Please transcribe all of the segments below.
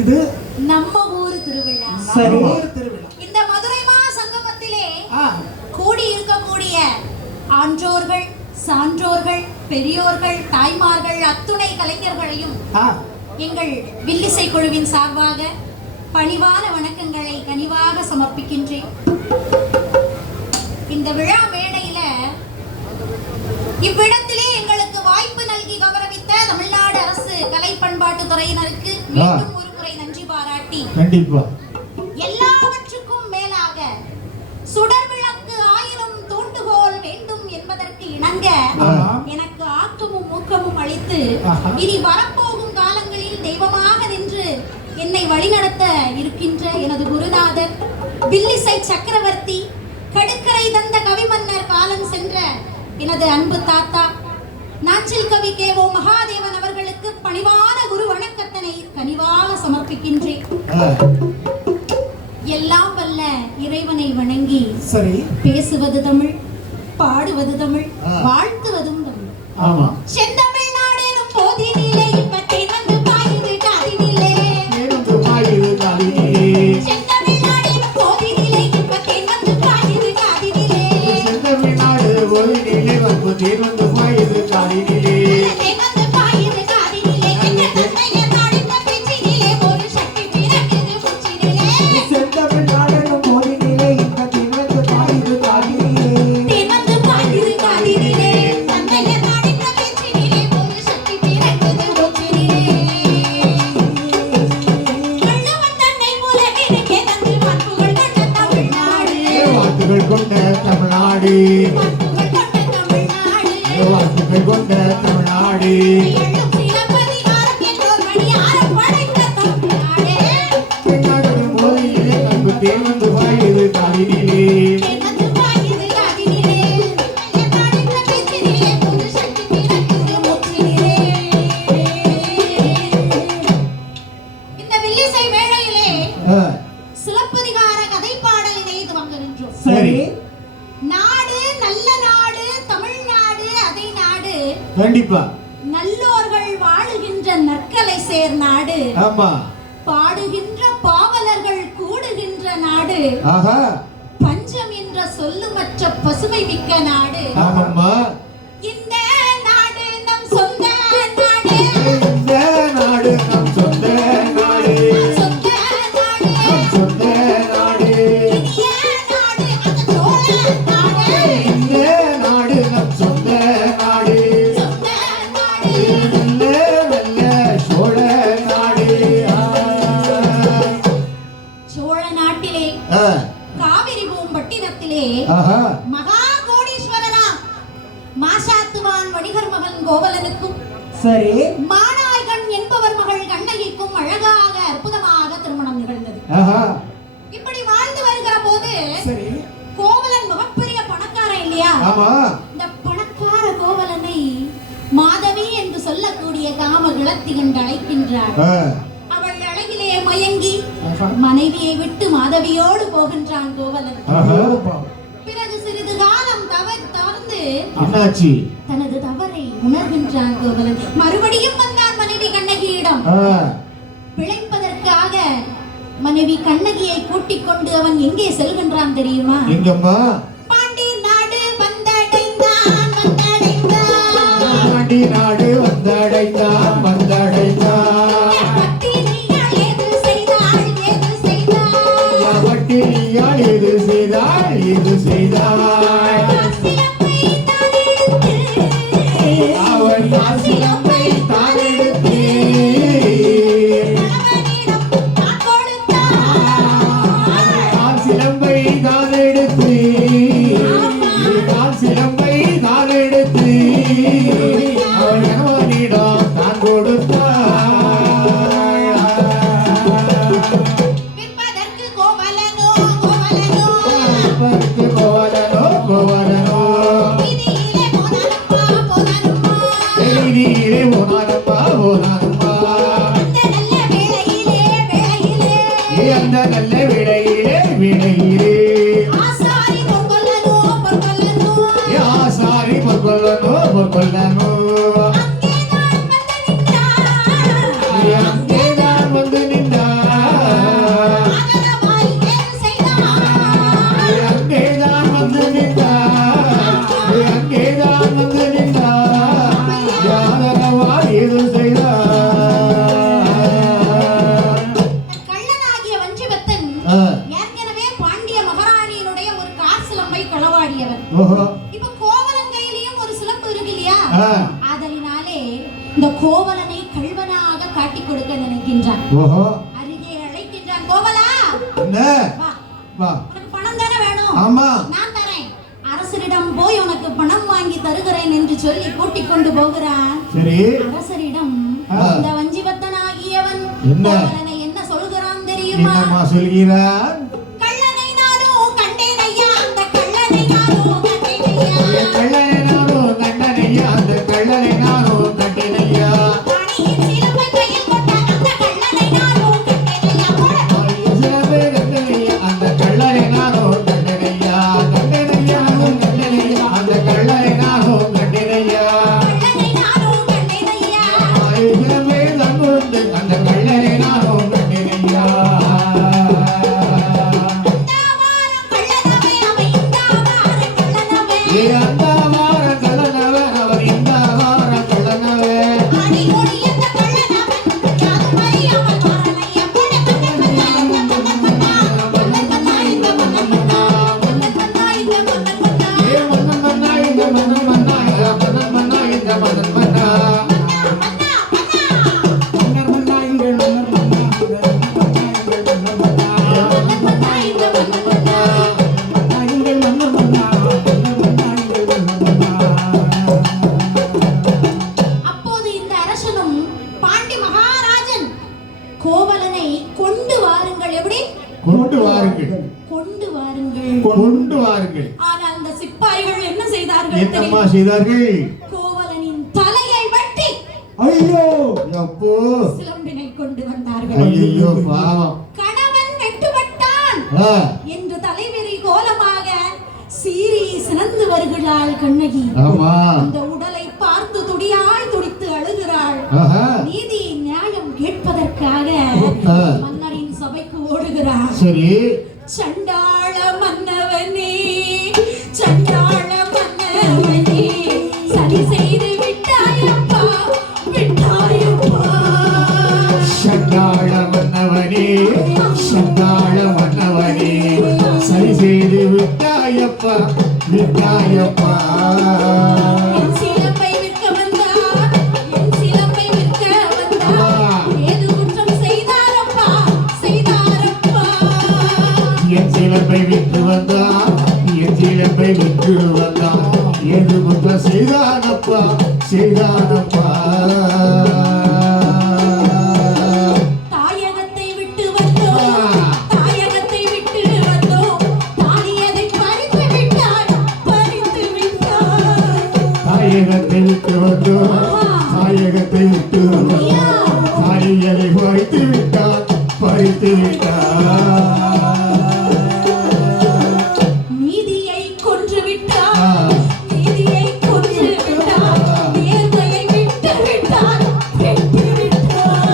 இது நம்ம ஊர் திருவிழா. சரி, திருவிழா. இந்த மதுரை மா சங்கமத்திலே கூடி இருக்கக்கூடிய ஆன்றோர்கள், சான்றோர்கள், பெரியோர்கள், தாய்மார்கள், அத்துணை கலைஞர்களையும் எங்கள் வில்லிசை குழுவின் சார்பாக பணிவான வணக்கங்களை கனிவாக சமர்ப்பிக்கின்றேன். இந்த விழா மேடையில இவ்விடத்திலே எங்களுக்கு வாய்ப்பு நல்கி கௌரவித்த தமிழ்நாடு அரசு கலை பண்பாட்டு துறையினருக்கு மீண்டும் ஒரு முறை நன்றி பாராட்டி, கண்டிப்பா எல்லாவற்றுக்கும் மேலாக சுடர் விளக்கு ஆயிரம் தூண்டுகோல் வேண்டும் என்பதற்கு இணங்க எனக்கு ஆக்கமும் ஊக்கமும் அளித்து இனி வரப்போகும் காலங்களில் தெய்வமாக நின்று என்னை வழிநடத்த இருக்கின்ற எனது குருநாதர், வில்லிசை சக்கரவர்த்தி, கடுக்கரை தந்த கவிமன்னர், காலம் சென்ற எனது அன்பு தாத்தா நாஞ்சில் கவி கே.ஓ. மகாதேவன் அவர்களுக்கு பணிவான குரு வணக்கத்தினை கனிவாக சமர்ப்பிக்கின்றேன். எல்லாம் வல்ல இறைவனை வணங்கி சரி பேசுவது தமிழ், பாடுவது தமிழ், வாழ்த்துவதும் தமிழ். ஆமா. செந்தமிழ் நாடேனும் போதினிலே இப்பத்தை வந்து பாயுது காதினிலே, வந்து பாயுது காதினிலே. செந்தமிழ் நாடேனும் போதினிலே இப்பத்தை வந்து பாயுது காதினிலே, செந்தமிழ் நாடு போதினிலே வந்து பாயுது காதினிலே, வந்து பாயுது காதினிலே. செந்தமிழ் நாடின் பேச்சினிலே ஒரு சக்தி பிறக்குது மூச்சினிலே, செந்தமிழ் நாடேனும் போதினிலே இப்பத்தை வந்து பாயுது காதினிலே, வந்து பாயுது காதினிலே. செந்தமிழ் நாடின் பேச்சினிலே ஒரு சக்தி பிறக்குது மூச்சினிலே. வள்ளுவன் தன்னை உலகிற்கே தந்து வாக்குகள் கொண்ட தமிழ்நாடு, வாக்குகள் கொண்ட தமிழ்நாடு, வாக்குகள் கொண்ட தமிழ்நாடு, எழும் சிலப்பதிகாரம் என்றோர் மணியாரம் படைத்த தமிழ்நாடு, தென்னாடு மோதியிலே அன்பு தேன் வந்து பாயுது காதினிலே, வந்து பாயுது காதினிலே. என்னாடின் பேச்சினிலே ஒரு சக்தி பிறக்குது மூச்சினிலே. இந்த வில்லிசை வேளையிலே சிலப்பதிகார கதை பாடலினை துவங்குகின்றோம். சரி. நாடு நல்ல நாடு தமிழ்நாடு, அதை நாடு கண்டிப்பா நல்லோர்கள் வாழுகின்ற நற்கலை சேர் நாடு, ஆமா, பாடுகின்ற பாவலர்கள் கூடுகின்ற நாடு, ஆஹா, பஞ்சம் என்ற சொல்லுமற்ற பசுமை மிக்க நாடு, ஆமாம்மா. இந்த நாடு நம் சொந்த நாடு, இந்த நாடு நம் சொந்த நாடு, சொந்த நாடு, சொந்த நாடு, இனிய நாடு அந்த சோழ நாடு, இந்த நாடு நம் சொந்த நாடு, சொந்த நாடு, நல்ல நல்ல சோழ நாடு. சோழ நாட்டிலே காவிரி பூம்பட்டினத்திலே மகா கோடீஸ்வரராம் மாசாத்துவான் வணிகர் மகன் கோவலனுக்கும் சரி மாநாயகன் என்பவர் மகள் கண்ணகிக்கும் அழகாக அற்புதமாக திருமணம் நிகழ்ந்தது. இப்படி வாழ்ந்து வருகிற போது கோவலன் மிகப்பெரிய பணக்காரன் இல்லையா, இந்த பணக்கார கோவலனை மாதவி என்று சொல்லக்கூடிய காம கிளத்தி கண்டு அழைக்கின்றாள். அவள் அழகிலே மயங்கி மனைவியை விட்டு மாதவியோடு போகின்றான் கோவலன். பிறகு சிறிது காலம் தவறு தனது தவறை உணர்கின்றான் கோவலன். மறுபடியும் வந்தான் மனைவி கண்ணகியிடம். பிழைப்பதற்காக மனைவி கண்ணகியை கூட்டிக் கொண்டு அவன் எங்கே செல்கின்றான் தெரியுமா? எங்கம்மா? பாண்டி நாடு வந்தடைந்தான், வந்தடைந்தான், பாண்டி நாடு வந்தடைந்தான், வந்தடைந்தான். பட்டினியால் எது செய்தாள், எது செய்தாள், பட்டினியால் எது செய்தாள், எது செய்தாள். அவள் சிலம்பை தான் எடுத்து சிலம்பை தான் எடுத்து சிலம்பை தான் எடுத்து அவள் கணவனிடம் தான் கொடுத்தாள். விற்பதற்கு கோவலனோ கோவலனோ, விற்பதற்கு கோவலனோ கோவலனோ, வீதியிலே போனானம்மா போனானம்மா, வீதியிலே போனானம்மா போனானம்மா. அந்த நல்ல வேளையிலே வேளையிலே ஆசாரி பொற்கொள்ளனோ பொற்கொள்ளனோ, ஆசாரி பொற்கொள்ளனோ பொற்கொள்ளனோ. அங்கே நான் வந்து நின்றான், காட்டி கொடுக்க நினைக்கின்றான். ஓஹோ. அருகே அழைக்கின்றான். கோவலா, என்ன? வா வா. உனக்கு பணம் தானே வேணும்? ஆமா. நான் தரேன். அரசரிடம் போய் உனக்கு பணம் வாங்கி தருகிறேன் என்று சொல்லி கூட்டிக் கொண்டு போகிறான். சரி. அரசரிடம் இந்த வஞ்சிபத்தனாகியவன் கோவலனை என்ன சொல்கிறான் தெரியுமா? என்னம்மா சொல்கிறான்? கள்ளனை நானும் கண்டேன் ஐயா, அந்த கள்ளனை நானும் கண்டேன் ஐயா. கள்ளனை நானும் கண்டேன் ஐயா, அந்த கள்ளனை நானும் கண்டேன் ஐயா. ராணியின் சிலம்பை கையில் கொண்ட அந்த கள்ளனை நானும் கண்டேன் ஐயா. சிலம்பை கண்டேன் ஐயா, அந்த கள்ளனை நானும் கண்டேன் ஐயா. கண்டேன் ஐயா, கண்டேன் ஐயா, அந்த கள்ளனை நானும் கண்டேன் ஐயா. கள்ளனை நானும் கண்டேன் ஐயா. சிலம்பை தங்குண்டு அந்த கள்ளனை நானும் கண்டேன் ஐயா. அந்த வார கள்ளனவே, அவர் இந்த வார கள்ளனவே. அப்போது இந்த அரசனும் பாண்டி மகாராஜன் கோவலனை கொண்டு வாருங்கள். எப்படி கொண்டு வாருங்கள், கொண்டு வாருங்கள். கொண்டு வாருங்கள். ஆனால் அந்த சிப்பாய்கள் என்ன செய்தார்கள் என்னம்மா தெரியுமா? செய்தார்கள்? கோவலனின் தலையை வெட்டி ஐயோ அப்போ சிலம்பினை கொண்டு வந்தார்கள். ஐயோ பாவம். கணவன் வெட்டுப்பட்டான் ஆ. என்று தலைவெறி கோலமாக சீறி சினந்து வருகிறாள் கண்ணகி. ஆமா. அந்த உடலை பார்த்து துடியாய் துடித்து அழுகிறாள். ஆஹா. நீதி நியாயம் கேட்பதற்காக ஆ. மன்னரின் சபைக்கு ஓடுகிறாள். சரி. சண்டாள மன்னவனே, சண்டாள மன்னவனே, சரி செய்து விட்டாயப்பா, விட்டாயப்பா. சண்டாள மன்னவனே, சண்டாள மன்னவனே, சரி செய்து விட்டாயப்பா, விட்டாயப்பா. என் சிலம்பை விற்க வந்தார், என் சிலம்பை விற்க வந்தார், ஏது குற்றம் செய்தாரப்பா, செய்தாரப்பா. என் சிலம்பை விட்டு வந்தான், என் சிலம்பை விட்டு வந்தான், ஏது குற்றம் செய்தானப்பா, செய்தானப்பா. தாயகத்தை விட்டு வந்தோம், தாயகத்தை விட்டு வந்தோம், தாலியதை பறித்து விட்டார், பறித்து விட்டார். தாயகத்தை விட்டு வந்தோம், தாயகத்தை விட்டு வந்தோம், தாலியதை பறித்து விட்டான், பறித்து விட்டான். நீதியை கொன்று விட்டார், நீதியை கொன்று விட்டார், நேர்மையை விட்டு விட்டார், விட்டு விட்டார்.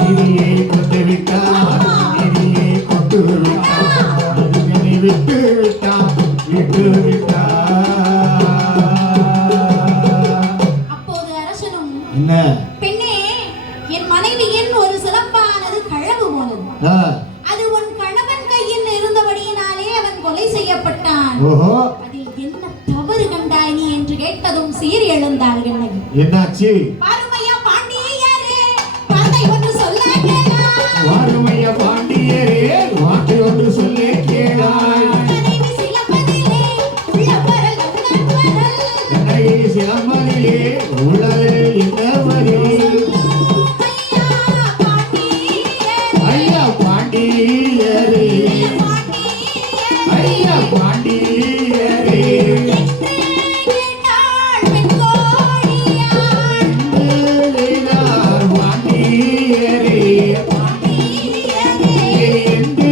நீதியை கொண்டு விட்டான், நீதியை கொண்டு விட்டான், நீதியை விட்டு விட்டான், விட்டு விட்டான். அப்போது அரசனும், என்ன? பெண்ணே, என் மனைவியின் ஒரு சிலம்பானது களவு போனது. ஆ. அது உன் கணவன் கையில் இருந்தபடியினாலே அவன் கொலை செய்யப்பட்டான். ஓஹோ. அதில் என்ன தவறு கண்டாய் நீ என்று கேட்டதும் சீறி எழுந்தாள் கண்ணகி. என்னாச்சு? பாருமையா பாண்டியரே, வார்த்தை ஒன்று சொல்ல கேளாய். வாருமைய பாண்டியரே, வார்த்தை ஒன்று சொல்லே கேளாய். மனைவி சிலம்பதிலே உள்ளவரல் உணர்வரல். கண்ணகி சிலம்பதிலே உள்ளது இந்த வரி. ஐயா பாண்டியரே, ஐயா பாண்டியரே, ஐயா பாண்டியரே. கேட்டாள் பெண்கோடியாள். எழுதினார் பாண்டியரே, என்று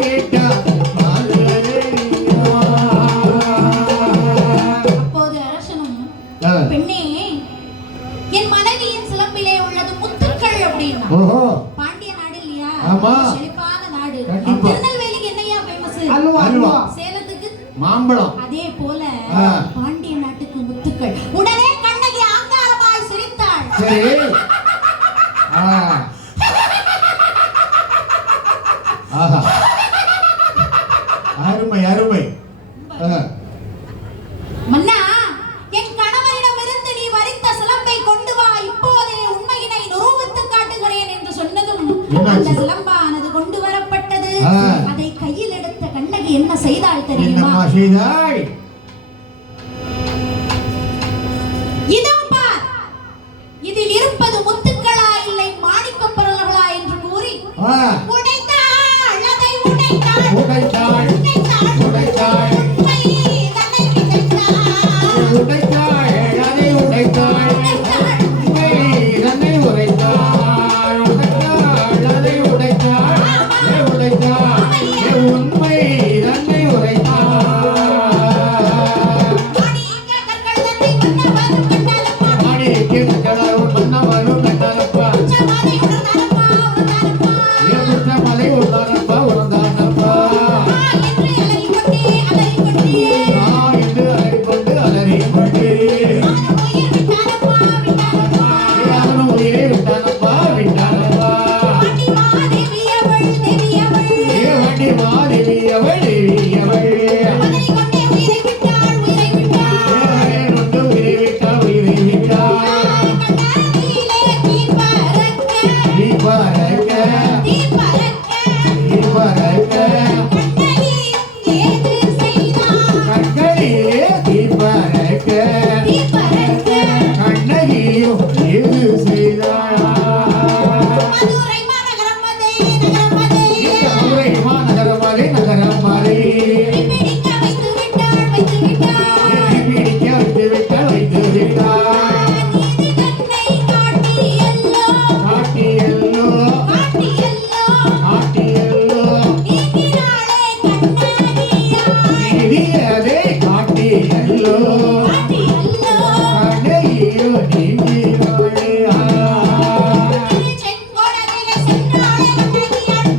கேட்டார் பாண்டியரே. அப்போது அரசனும், ஆ. பெண்ணே, என் மனைவியின் சிலம்பிலே உள்ளது முத்துக்கள் அப்படின்னா. ஓஹோ. பாண்டிய நாடு இல்லையா? ஆமா. செழிப்பான நாடு. கண்டிப்பா. திருநெல்வேலிக்கு என்னையா ஃபேமஸ்? அல்வா. சேலத்துக்கு மாம்பழம். அதே போல ஆ. பாண்டிய நாட்டுக்கு முத்துக்கள். உடனே கண்ணகி ஆங்காரமாய் சிரித்தாள். சரி. ஆ. ஆஹா. அருமை அருமை. ஆ. மன்னா, என் கணவரிடமிருந்து நீ வரித்த சிலம்பை கொண்டு வா, இப்போதே உண்மையினை நிரூபித்து காட்டுகிறேன். என்னாச்சு? அந்த சிலம்பானது கொண்டு வரப்பட்டது. ஆ. அதை கையில் எடுத்த கண்ணகி என்ன செய்தாள் தெரியுமா? என்னம்மா செய்தாய்? இதோ பார், இதில் இருப்பது முத்துக்களா இல்லை மாணிக்கப் பொருள்களா என்று கூறி ஆ, உடைத்தாள், அதை உடைத்தாள், உடைத்தாள், உடைத்தாள், உடைத்தாள், உண்மை தன்னை விதைத்தாள். உடைத்தாள், அதை உடைத்தாள், உண்மை தன்னை உரைத்தாள், உடைத்தாள், அதை உடைத்தாள், அதை உடைத்தாள், உண்மை தன்னை உரைத்தாள். மாணிக்க கற்கள் தன்னை மன்னவரும் கண்டாலப்பா, மாணிக்க கற்களவும் மன்னவரும் கண்டாலப்பா, உச்சமலை உணர்ந்தாலப்பா, உணர்ந்தாலப்பா. மலை உண்டானப்பா உணர்ந்தானப்பா. என்று அலறிக்கொண்டே, அலறிக்கொண்டே, என்று அலறிக்கொண்டு அலறிக்கொண்டு அவன் உயிர் விட்டானப்பா, விட்டானப்பா. அவனும் உயிரை விட்டானப்பா விட்டானப்பா. பாண்டி மாதேவி அவள், தேவி அவள். வண்டி மாறியவள் எரியவள் பதறிக்கொண்டே உயிரை விட்டாள், உயிரை விட்டாள். கொண்டு உயிரை விட்டாள் உயிரை விட்டாள். கண்ணாடியிலே தீ பறக்க, நீ பறக்க தீ பறக்க. நீ பறக்க கண்ணகி ஏது செய்தாள், கண்களிலே நீ பறக்க தீ பறக்க. கண்ணகியும் ஏது செய்தாள். மதுரை மாநகரம் அதே, நகரம் அதே. மதுரை மாநகரமாலே நகரமாலே பிடிக்க வைத்து விட்டாள், வைத்து விட்டாள். பிடிக்க வைத்து விட்டாள் வைத்து விட்டாள். நீதி கண்ணை காட்டியல்லோ, காட்டியல்லோ காட்டியல்லோ. காட்டியல்லோ நீங்கினாளே கண்ணகியா, நீதியதை காட்டியல்லோ காட்டியல்லோ. கண்ணையோ நீங்கினாளே. செங்கோடலிலே சென்றாளே கண்ணகியாள்.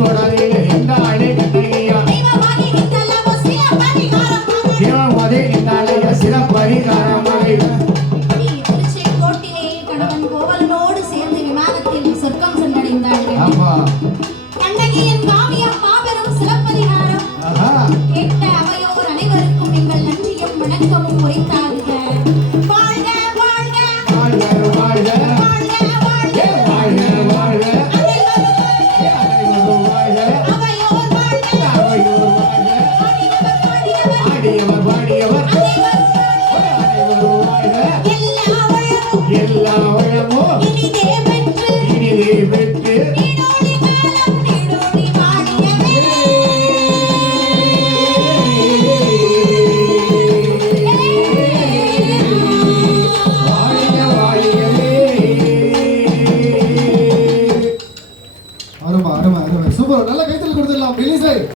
கொடலில் இருந்தாளே கண்ணகியா. தெய்வமாகி நின்றல்லவோ சில பரிகாரமாக. தேவமதை நின்றாளைய சிறப்பரிகாரமலை. இப்படி திருச்செங்கோட்டிலே கணவன் கோவலனோடு சேர்ந்து விமானத்தில் சொர்க்கம் சென்றடைந்தார்கள். ஆமா. கண்ணகியின் காவியம் மாபெரும் சிலப்பதிகாரம். ஆஹா. கேட்ட அவையோர் அனைவருக்கும் எங்கள் நன்றியும் வணக்கமும் உரைத்தாகுக. வாழ்க வாழ்க வாழ்க